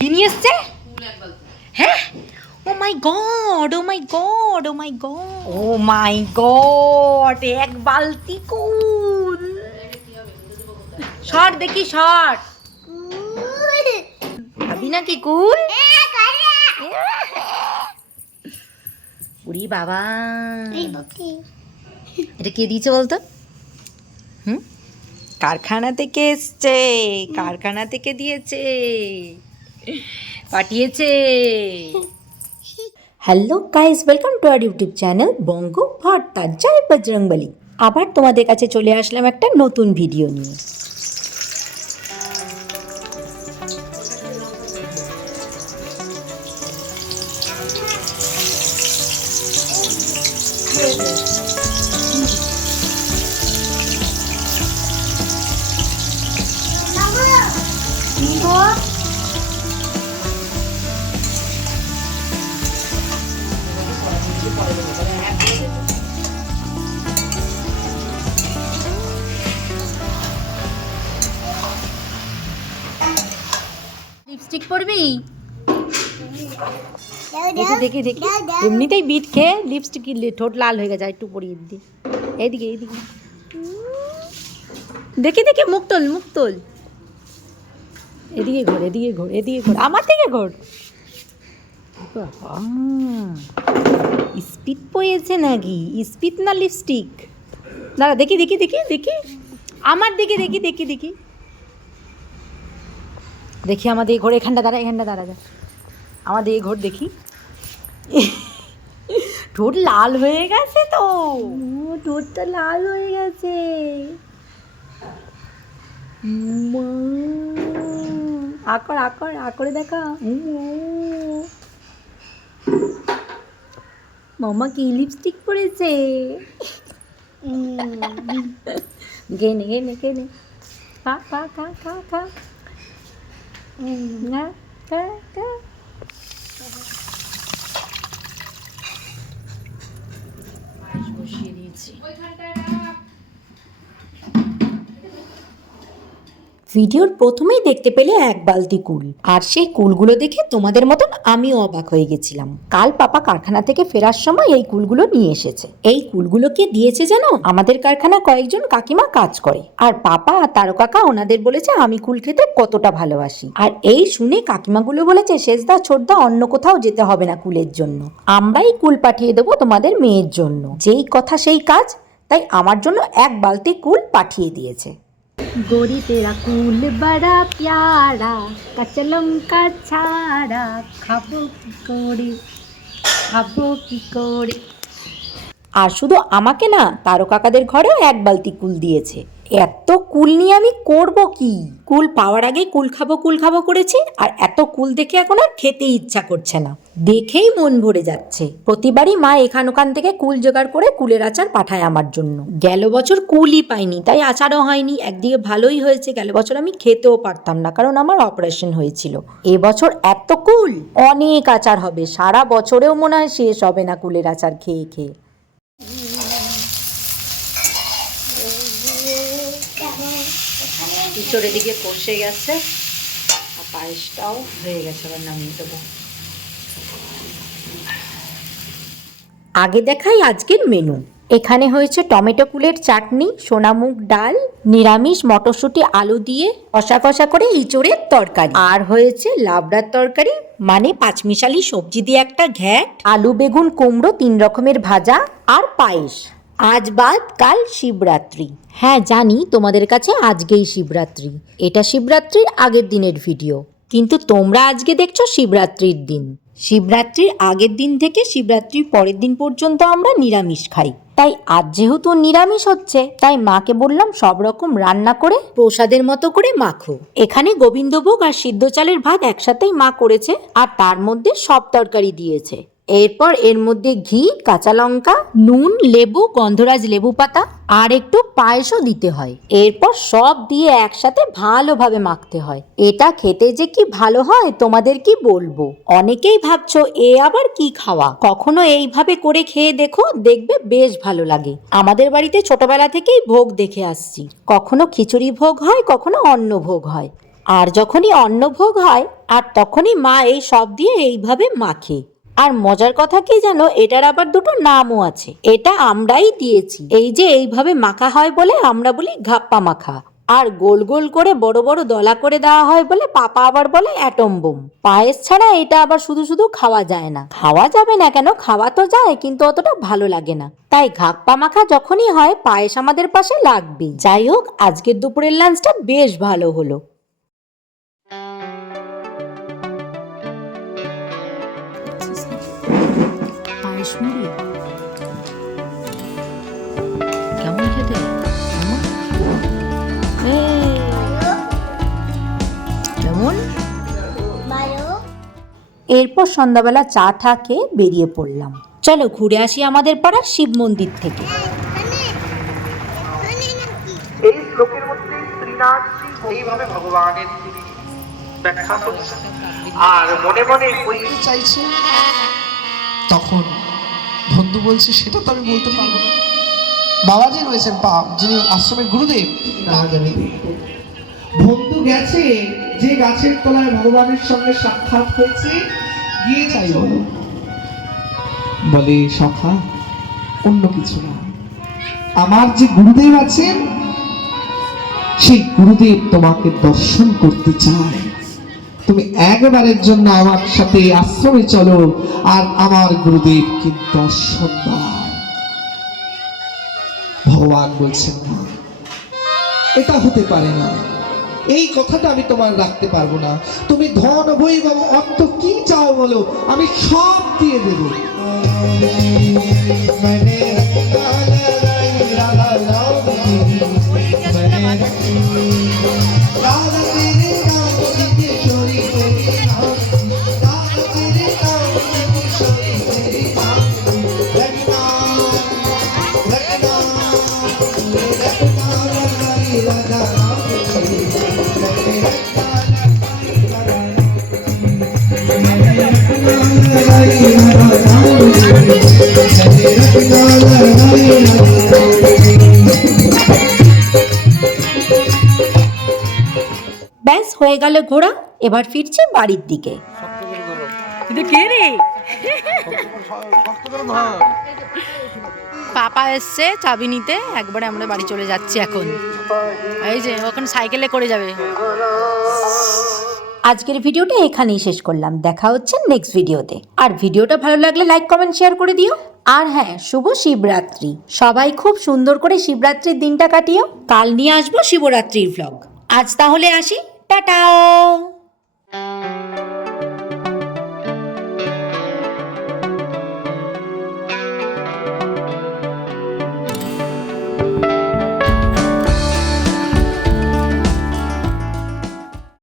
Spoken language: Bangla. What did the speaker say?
কি নিয়ে এসছে? হ্যাঁ? ও my god oh my god oh my god oh my god এক বালতি কুল। শর্ট দেখি শর্ট। খাবি নাকি কুল? উরি বাবা। এটা কে দিয়েছে বলতো? হুম? কারখানা থেকে এসছে কারখানা থেকে দিয়েছে। পাঠিয়েছে। Hello guys welcome to our YouTube channel Bongo Bhorta জয় বজরংবলী আবার তোমাদের কাছে চলে আসলাম একটা নতুন ভিডিও নিয়ে। লিপস্টিক পরবি দেখি দেখি দেখি। এমনিতেই বিট খেয়ে লিপস্টিক ঠোঁট লাল হয়ে গেছে একটু পরিয়ে দি এইদিকে এইদিকে। দেখি দেখি, মুখ তোল মুখ তোল। এদিকে ঘোর এদিকে ঘোর এদিকে ঘোর। আমার দিকে ঘোর। স্পিড পয়েছে নাকি? স্পিড না লিপস্টিক দাঁড়া, দেখি দেখি দেখি দেখি। আমার দিকে দেখি দেখি দেখি। দেখি আমাদের এই ঘোর এখানটা দাঁড়া এখানটা দাঁড়া যা। আমাদের এই ঘোর দেখি। ঠোঁট লাল হয়ে গেছে তো। ঠোঁটটা লাল হয়ে গেছে। আকর আকর আকরে দেখা। উম। মামা কি লিপস্টিক পরেছে? গেনে গেনে গেনে খা খা খা খা খা। না খা খা বসিয়ে দিয়েছি ভিডিওর প্রথমেই দেখতে পেলে এক বালতি কুল। আর সেই কুলগুলো দেখে তোমাদের মতন আমিও অবাক হয়ে গেছিলাম। কাল পাপা কারখানা থেকে ফেরার সময় এই কুলগুলো নিয়ে এসেছে। এই কুলগুলোকে দিয়েছে যেন আমাদের কারখানা কয়েকজন কাকিমা কাজ করে। আর পাপা আর তারো কাকা ওনাদের বলেছে, আমি কুল খেতে কতটা ভালোবাসি। আর এই শুনে কাকিমাগুলো বলেছে শেষদা ছোটদা অন্য কোথাও যেতে হবে না কুলের জন্য। আমরাই কুল পাঠিয়ে দেবো তোমাদের মেয়ের জন্য। যেই কথা সেই কাজ, তাই আমার জন্য এক বালতি কুল পাঠিয়ে দিয়েছে। गोरी तेरा कुल बड़ा प्यारा কাঁচা লঙ্কা ছাড়া খাবো কি করে খাবো কি করে আর শুধু আমাকে না তারো কাকাদের ঘরেও এক বালতি কুল দিয়েছে এত কুল নিয়ে আমি করব কি কুল পাওয়ার আগেই কুল খাবো কুল খাবো করেছি আর এত কুল দেখে এখন আর খেতে ইচ্ছা করছে না দেখেই মন ভরে যাচ্ছে। প্রতিবারই মা এখান ওখান থেকে কুল জোগাড় করে কুলের আচার পাঠায় আমার জন্য। গেল বছর কুলই পাইনি, তাই আচারও হয়নি। একদিকে ভালোই হয়েছে, গেল বছর আমি খেতেও পারতাম না, কারণ আমার অপারেশন হয়েছিল। এবছর এত কুল! অনেক আচার হবে, সারা বছরেও মনে হয় শেষ হবে না কুলের আচার খেয়ে খেয়ে। ইচড়ের দিকে কষে গেছে, আর পায়েসটাও হয়ে গেছে আবার নামিয়ে দেবো। আগে দেখাই আজকের মেনু এখানে হয়েছে টমেটো কুলের চাটনি, সোনামুগ ডাল, নিরামিষ মটরশুঁটি, আলু দিয়ে কষা কষা করে ইঁচড়ের তরকারি। আর হয়েছে লাবড়ার তরকারি মানে পাঁচমিশালি সবজি দিয়ে একটা ঘ্যাট, আলু বেগুন কুমড়ো তিন রকমের ভাজা আর পায়েস। আজ বাদ, কাল শিবরাত্রি। হ্যাঁ জানি তোমাদের কাছে আজকেই শিবরাত্রি। এটা শিবরাত্রির আগের দিনের ভিডিও কিন্তু তোমরা আজকে দেখছ শিবরাত্রির দিন। শিবরাত্রির আগের দিন থেকে শিবরাত্রির পরের দিন পর্যন্ত আমরা নিরামিষ খাই। তাই আজ যেহেতু নিরামিষ হচ্ছে, তাই মাকে বললাম সব রকম রান্না করে প্রসাদের মতো করে মাখো। এখানে গোবিন্দভোগ আর সিদ্ধ চালের ভাত একসাথেই মা করেছে আর তার মধ্যে সব তরকারি দিয়েছে। এরপর এর মধ্যে ঘি, কাঁচা লঙ্কা, নুন, লেবু, গন্ধরাজ লেবু পাতা আর একটু পায়েসও দিতে হয়। এরপর সব দিয়ে একসাথে ভালোভাবে মাখতে হয়। এটা খেতে যে কি ভালো হয় তোমাদের কি বলব? অনেকেই ভাবছ, এ আবার কি খাওয়া? কখনো এইভাবে করে খেয়ে দেখো, দেখবে বেশ ভালো লাগে। আমাদের বাড়িতে ছোটবেলা থেকেই ভোগ দেখে আসছি। কখনো খিচুড়ি ভোগ হয়, কখনো অন্ন ভোগ হয়। আর যখনই অন্নভোগ হয়, আর তখনই মা এই সব দিয়ে এইভাবে মাখে। আর মজার কথা কি জানো? এটার আবার দুটো নামও আছে। এটা আমরাই দিয়েছি। এই যে এইভাবে মাখা হয় বলে আমরা বলি ঘাপ্পা মাখা। আর গোল গোল করে বড় বড় দলা করে দেওয়া হয় বলে পাপা আবার বলে অ্যাটম বোম। পায়েস ছাড়া এটা আবার শুধু শুধু খাওয়া যায় না। খাওয়া যাবে না কেন? খাওয়া তো যায়, কিন্তু অতটা ভালো লাগে না। তাই ঘাপ্পা মাখা যখনই হয়, পায়েস আমাদের পাশে লাগবে যাই হোক, আজকের দুপুরের লাঞ্চটা বেশ ভালো হলো। এরপর সন্ধ্যাবেলা চা ঠা খেয়ে বেরিয়ে পড়লাম। চলো ঘুরে আসি আমাদের পাড়ার শিব মন্দির থেকে। এই শ্লোকের মধ্যে শ্রীনাথজি এইভাবে ভগবানের ব্যাখ্যা করছেন। আর মনে মনে চাইছে তখন বন্ধু বলছে সেটা তো আমি বলতে পারব না। বাবাজি রয়েছেন পা যিনি আশ্রমের গুরুদেব বন্ধু গেছে যে গাছের তলায় ভগবানের সঙ্গে সাক্ষাৎ হয়েছে গিয়ে চাইব বলে সখা অন্য কিছু না। আমার যে গুরুদেব আছেন সেই গুরুদেব তোমাকে দর্শন করতে চায়। তুমি একবারের জন্য আমার সাথে আশ্রমে চলো আর আমার গুরুদেবকে দর্শন দাও। ভগবান বলছেন না এটা হতে পারে না। এই কথাটা আমি তোমার রাখতে পারব না। তুমি ধন, বৈভব, অর্থ কি চাও বলো, আমি সব দিয়ে দেবো। ব্যাস হয়ে গেল ঘোরা এবার ফিরছে বাড়ির দিকে। কিন্তু কে রে? পাপা এসছে চাবি নিতে, একবারে আমরা বাড়ি চলে যাচ্ছি এখন। এই যে এখন সাইকেলে করে যাবে। আজকের ভিডিওটা এখানেই শেষ করলাম। দেখা হচ্ছে নেক্সট ভিডিওতে। আর ভিডিওটা ভালো লাগলে লাইক কমেন্ট শেয়ার করে দিও। আর হ্যাঁ শুভ শিবরাত্রি। সবাই খুব সুন্দর করে শিবরাত্রির দিনটা কাটিও। কাল নিয়ে আসব শিবরাত্রির ভ্লগ আজ তাহলে আসি। টাটা!